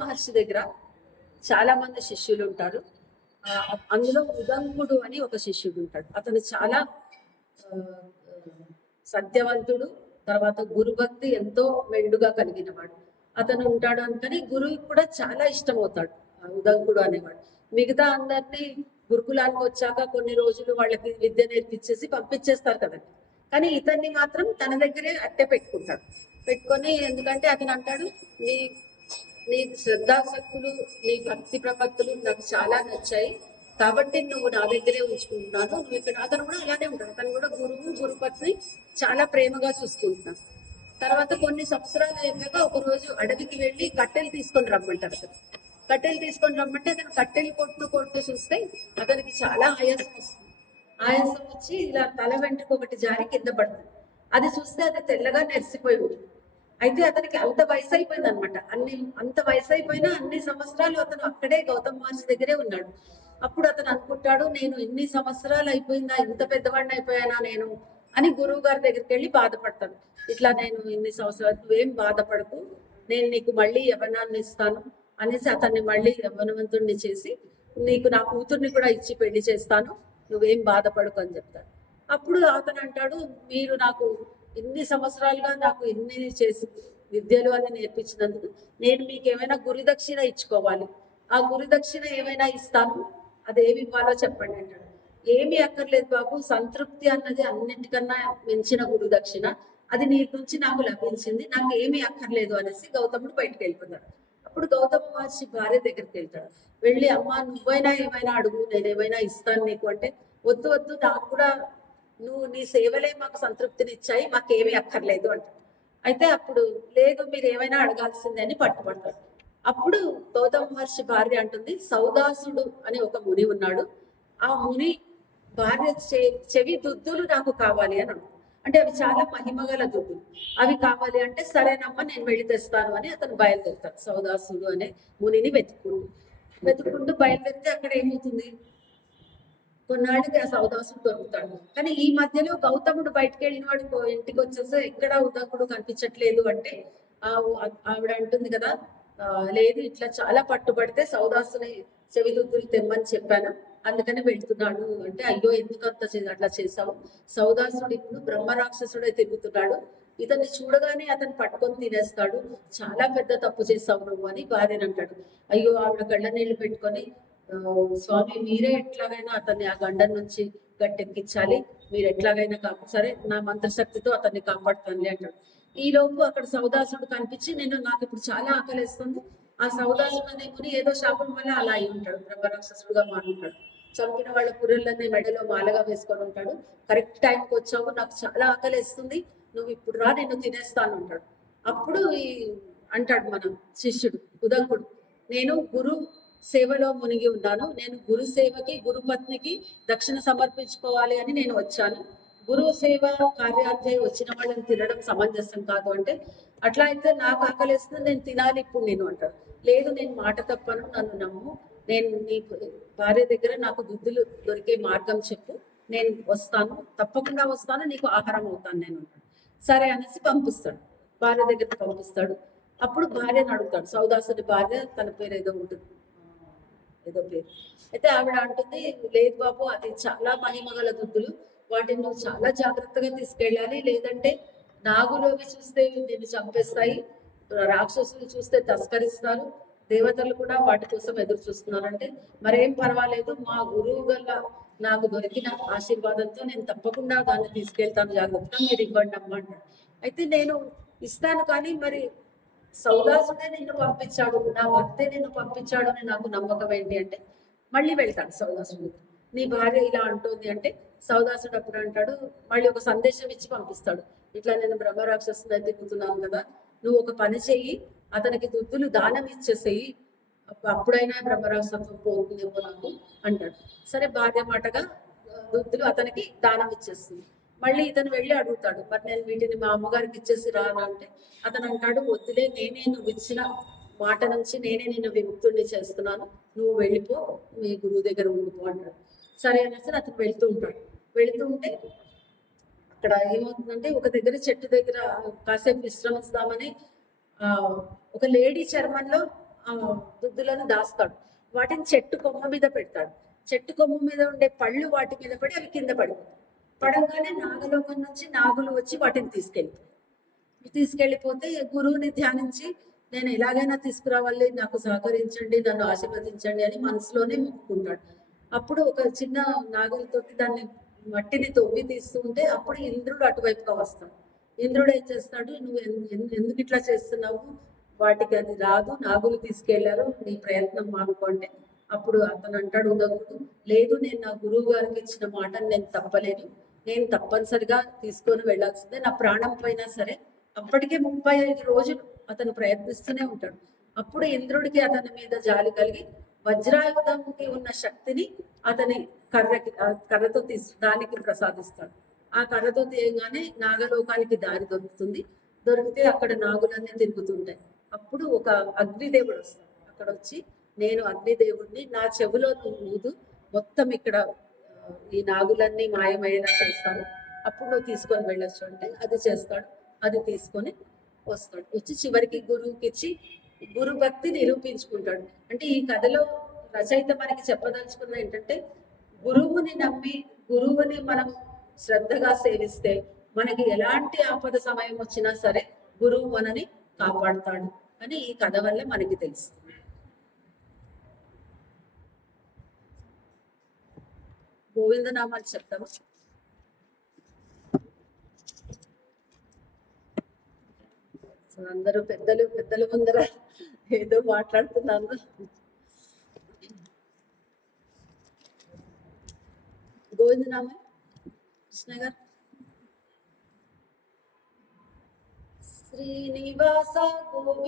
మహర్షి దగ్గర చాలా మంది శిష్యులు ఉంటారు. అందులో ఉదంకుడు అని ఒక శిష్యుడు ఉంటాడు. అతను చాలా సత్యవంతుడు. తర్వాత గురుభక్తి ఎంతో మెండుగా కలిగిన వాడు అతను ఉంటాడు. అందుకని గురువుకి కూడా చాలా ఇష్టమవుతాడు ఉదంకుడు అనేవాడు. మిగతా అందరినీ గురుకులానికి వచ్చాక కొన్ని రోజులు వాళ్ళకి విద్య నేర్పించేసి పంపించేస్తారు కదండి. కానీ ఇతన్ని మాత్రం తన దగ్గరే అట్టే పెట్టుకుంటాడు. పెట్టుకొని ఎందుకంటే అతను అంటాడు, నీ నీ శ్రద్ధాశక్తులు, నీ భక్తి ప్రపత్తులు నాకు చాలా నచ్చాయి, కాబట్టి నువ్వు నా దగ్గరే ఉంచుకుంటున్నాను. నువ్వు ఇక్కడ. అతను కూడా అలానే ఉంటాడు. అతను కూడా గురువు గురుపత్ని చాలా ప్రేమగా చూసుకుంటున్నాను. తర్వాత కొన్ని సంవత్సరాలు అయ్యాక ఒక రోజు అడవికి వెళ్ళి కట్టెలు తీసుకొని రమ్మంటారు. అతను కట్టెలు తీసుకొని రమ్మంటే అతను కట్టెలు కొట్టు చూస్తే అతనికి చాలా ఆయాసం వస్తుంది. ఆయాసం వచ్చి ఇలా తల వెంట్రుక ఒకటి జారి కింద పడుతుంది. అది చూస్తే అది తెల్లగా నెరిసిపోయి ఉంటుంది. అయితే అతనికి అంత వయసు అయిపోయింది అనమాట. అంత వయసు అయిపోయినా అన్ని సంవత్సరాలు అతను అక్కడే గౌతమ మహర్షి దగ్గరే ఉన్నాడు. అప్పుడు అతను అనుకుంటాడు, నేను ఇన్ని సంవత్సరాలు అయిపోయిందా, ఇంత పెద్దవాడిని అయిపోయానా నేను అని గురువు గారి దగ్గరికి వెళ్ళి బాధపడతాడు. ఇట్లా నేను ఇన్ని సంవత్సరాలు, నువ్వేం బాధపడకు, నేను నీకు మళ్ళీ యవ్వనాన్ని ఇస్తాను అనేసి అతన్ని మళ్ళీ యవ్వనవంతుడిని చేసి నీకు నా కూతుర్ని కూడా ఇచ్చి పెళ్లి చేస్తాను, నువ్వేం బాధపడకు అని చెప్తాడు. అప్పుడు అతను అంటాడు, మీరు నాకు ఇన్ని సంవత్సరాలుగా నాకు ఇన్ని చేసి విద్యలు అని నేర్పించినందుకు నేను మీకు ఏమైనా గురుదక్షిణ ఇచ్చుకోవాలి, ఆ గురుదక్షిణ ఏమైనా ఇస్తాను, అదేమి ఇవ్వాలో చెప్పండి అంటాడు. ఏమీ అక్కర్లేదు బాబు, సంతృప్తి అన్నది అన్నింటికన్నా మించిన గురుదక్షిణ, అది నీ నుంచి నాకు లభించింది, నాకు ఏమీ అక్కర్లేదు అనేసి గౌతముడు బయటకు వెళ్ళిపోతాడు. అప్పుడు గౌతమ మహర్షి భార్య దగ్గరికి వెళ్తాడు. వెళ్ళి, అమ్మ నువ్వైనా ఏమైనా అడుగు, నేను ఏమైనా ఇస్తాను నీకు అంటే, వద్దు వద్దు, నాకు కూడా నువ్వు నీ సేవలే మాకు సంతృప్తిని ఇచ్చాయి, మాకేమీ అక్కర్లేదు అంట. అయితే అప్పుడు లేదు, మీరు ఏమైనా అడగాల్సిందే అని పట్టుబడతాడు. అప్పుడు గౌతమ మహర్షి భార్య అంటుంది, సౌదాసుడు అని ఒక ముని ఉన్నాడు, ఆ ముని భార్య చెవి దుద్దులు నాకు కావాలి అని అంటాడు. అంటే అవి చాలా మహిమగల దుద్దులు, అవి కావాలి అంటే సరేనమ్మా నేను వెళ్ళి తెస్తాను అని అతను బయలుదేరుతాడు. సౌదాసుడు అనే మునిని వెతుక్కుంటూ బయలుదేరితే అక్కడ ఏమవుతుంది, కొన్నాళ్ళకి ఆ సౌదాసుడు దొరుకుతాడు. కానీ ఈ మధ్యలో గౌతముడు బయటకు వెళ్ళిన వాడు ఇంటికి వచ్చేస్తే ఎక్కడ ఉదంకుడు కనిపించట్లేదు అంటే ఆవిడ అంటుంది కదా, లేదు ఇట్లా చాలా పట్టుబడితే సౌదాసుని చెవిదుద్దులు తెమ్మని చెప్పాను, అందుకని వెళ్తున్నాడు అంటే, అయ్యో ఎందుకు అట్లా చేశావు, సౌదాసుడు ఇప్పుడు బ్రహ్మరాక్షసుడే తిరుగుతున్నాడు, ఇతన్ని చూడగానే అతను పట్టుకొని తినేస్తాడు, చాలా పెద్ద తప్పు చేస్తావు నువ్వు అని భార్యను అంటాడు. అయ్యో ఆవిడ కళ్ళ నీళ్లు పెట్టుకొని, స్వామి మీరే ఎట్లాగైనా అతన్ని ఆ గండం నుంచి గట్టెక్కించాలి, మీరు ఎట్లాగైనా సరే నా మంత్రశక్తితో అతన్ని కాపాడుతాను అంటాడు. ఈ లోపు అక్కడ సౌదాసుడు కనిపించి, నాకు ఇప్పుడు చాలా ఆకలిస్తుంది, ఆ సౌదాసుడు అనే ముని ఏదో శాపం వల్ల అలా అయి ఉంటాడు, బ్రహ్మరాక్షసుడుగా మారుంటాడు. చంపిన వాళ్ళ పుర్రెలన్నీ మెడలో మాలగా వేసుకొని ఉంటాడు. కరెక్ట్ టైంకి వచ్చావు, నాకు చాలా ఆకలిస్తుంది, నువ్వు ఇప్పుడు రా, నేను తినేస్తాను అంటాడు. అప్పుడు అంటాడు మన శిష్యుడు ఉదంకుడు, నేను గురు సేవలో మునిగి ఉన్నాను, నేను గురు సేవకి గురుపత్నికి దక్షిణ సమర్పించుకోవాలి అని నేను వచ్చాను, గురువు సేవ కార్యాధ్యాయం వచ్చిన వాళ్ళని తినడం సమంజసం కాదు అంటే, అట్లా అయితే నాకు ఆకలిస్తుంది, నేను తినాలి ఇప్పుడు నేను అంటాడు. లేదు నేను మాట తప్పను, నన్ను నమ్ము, నేను నీ భార్య దగ్గర నాకు దుద్దులు దొరికే మార్గం చెప్పు, నేను వస్తాను, తప్పకుండా వస్తాను, నీకు ఆహారం అవుతాను నేను అంటాడు. సరే అనేసి పంపిస్తాడు, భార్య దగ్గర పంపిస్తాడు. అప్పుడు భార్యను అడుగుతాడు, సౌదాసుని భార్య, తన పేరు ఏదో ఉంటుంది, ఏదో పేరు. అయితే ఆవిడ అంటుంది, లేదు బాబు అది చాలా మహిమగల దుద్దులు, వాటిని నువ్వు చాలా జాగ్రత్తగా తీసుకెళ్ళాలి, లేదంటే నాగులోవి చూస్తే నిన్ను చంపేస్తాయి, రాక్షసులు చూస్తే తస్కరిస్తారు, దేవతలు కూడా వాటి కోసం ఎదురు చూస్తున్నారంటే, మరేం పర్వాలేదు, మా గురువు గల నాకు దొరికిన ఆశీర్వాదంతో నేను తప్పకుండా దాన్ని తీసుకెళ్తాను, జాగ్రత్తగా మీరు ఇవ్వండి అమ్మ అంటాడు. అయితే నేను ఇస్తాను, కానీ మరి సౌదాసుడే నిన్ను పంపించాడు, నా భర్తే నిన్ను పంపించాడు అని నాకు నమ్మకం ఏంటి అంటే, మళ్ళీ వెళ్తాడు సౌదాసుడు. నీ భార్య ఇలా అంటుంది అంటే, సౌదాసుడు అప్పుడు అంటాడు, మళ్ళీ ఒక సందేశం ఇచ్చి పంపిస్తాడు, ఇట్లా నేను బ్రహ్మరాక్షసుని తిరుగుతున్నాను కదా, నువ్వు ఒక పని చెయ్యి, అతనికి దుద్దులు దానం ఇచ్చేసేయి, అప్పుడైనా బ్రహ్మరాక్షసం పోతుందేమో నాకు అంటాడు. సరే భార్య మాటగా దుద్దులు అతనికి దానం ఇచ్చేస్తుంది. మళ్ళీ ఇతను వెళ్ళి అడుగుతాడు, మరి నేను వీటిని మా అమ్మగారికి ఇచ్చేసి రాను అంటే, అతను అంటాడు, వద్దులే, నేనే నువ్వు ఇచ్చిన మాట నుంచి నేనే నిన్ను విముక్తుడిని చేస్తున్నాను, నువ్వు వెళ్ళిపో, మీ గురువు దగ్గర ఉండిపో అంటాడు. సరే అనేసి అతను వెళ్తూ ఉంటే అక్కడ ఏమవుతుందంటే, ఒక దగ్గర చెట్టు దగ్గర కాసేపు విశ్రమిస్తామని ఒక లేడీ చర్మంలో ఆ దుద్దులను దాస్తాడు. వాటిని చెట్టు కొమ్మ మీద పెడతాడు. చెట్టు కొమ్మ మీద ఉండే పళ్ళు వాటి మీద పడి అవి కింద పడిపోతాయి. పడంగానే నాగలోకం నుంచి నాగులు వచ్చి వాటిని తీసుకెళ్ళిపోతే గురువుని ధ్యానించి నేను ఎలాగైనా తీసుకురావాలి, నాకు సహకరించండి, నన్ను ఆశీర్వదించండి అని మనసులోనే మొక్కుకుంటాడు. అప్పుడు ఒక చిన్న నాగలితోటి దాన్ని మట్టిని తవ్వి తీస్తూ ఉంటే అప్పుడు ఇంద్రుడు అటువైపుగా వస్తాడు. ఇంద్రుడు ఏం చేస్తాడు, నువ్వు ఎందుకు ఇట్లా చేస్తున్నావు, వాటికి అది రాదు, నాగులు తీసుకెళ్లారు, నీ ప్రయత్నం మానుకోండి. అప్పుడు అతను అంటాడు ఉదగుడు, లేదు నేను నా గురువు గారికి ఇచ్చిన మాటను నేను తప్పలేను, నేను తప్పనిసరిగా తీసుకొని వెళ్లాల్సిందే, నా ప్రాణం పోయినా సరే. అప్పటికే 35 రోజులు అతను ప్రయత్నిస్తూనే ఉంటాడు. అప్పుడు ఇంద్రుడికి అతని మీద జాలి కలిగి వజ్రాయుధంకి ఉన్న శక్తిని అతని కర్రతో దానికి ప్రసాదిస్తాడు. ఆ కర్రతో తీయగానే నాగలోకానికి దారి దొరుకుతుంది. దొరికితే అక్కడ నాగులన్నీ తిరుగుతుంటాయి. అప్పుడు ఒక అగ్నిదేవుడు వస్తాడు. అక్కడ వచ్చి, నేను అగ్నిదేవుడిని, నా చెవులో నువ్వు మొత్తం ఇక్కడ ఈ నాగులన్నీ మాయమయ్యేలా చేస్తాను, అప్పుడు నువ్వు తీసుకొని వెళ్ళొచ్చు అంటే అది చేస్తాడు. అది తీసుకొని వస్తాడు. వచ్చి చివరికి గురువుకి ఇచ్చి గురు భక్తి నిరూపించుకుంటాడు. అంటే ఈ కథలో రచయిత మనకి చెప్పదలుచుకున్న ఏంటంటే, గురువుని నమ్మి గురువుని మనం శ్రద్ధగా సేవిస్తే మనకి ఎలాంటి ఆపద సమయం వచ్చినా సరే గురువు మనని కాపాడుతాడు అని ఈ కథ వల్ల మనకి తెలుస్తుంది. గోవిందనామాలు చెప్తాము. సో అందరూ పెద్దల ముందర ఏదో మాట్లాడుతున్నాను. గోవిందనామా కృష్ణ గారు. శ్రీనివాస గోవింద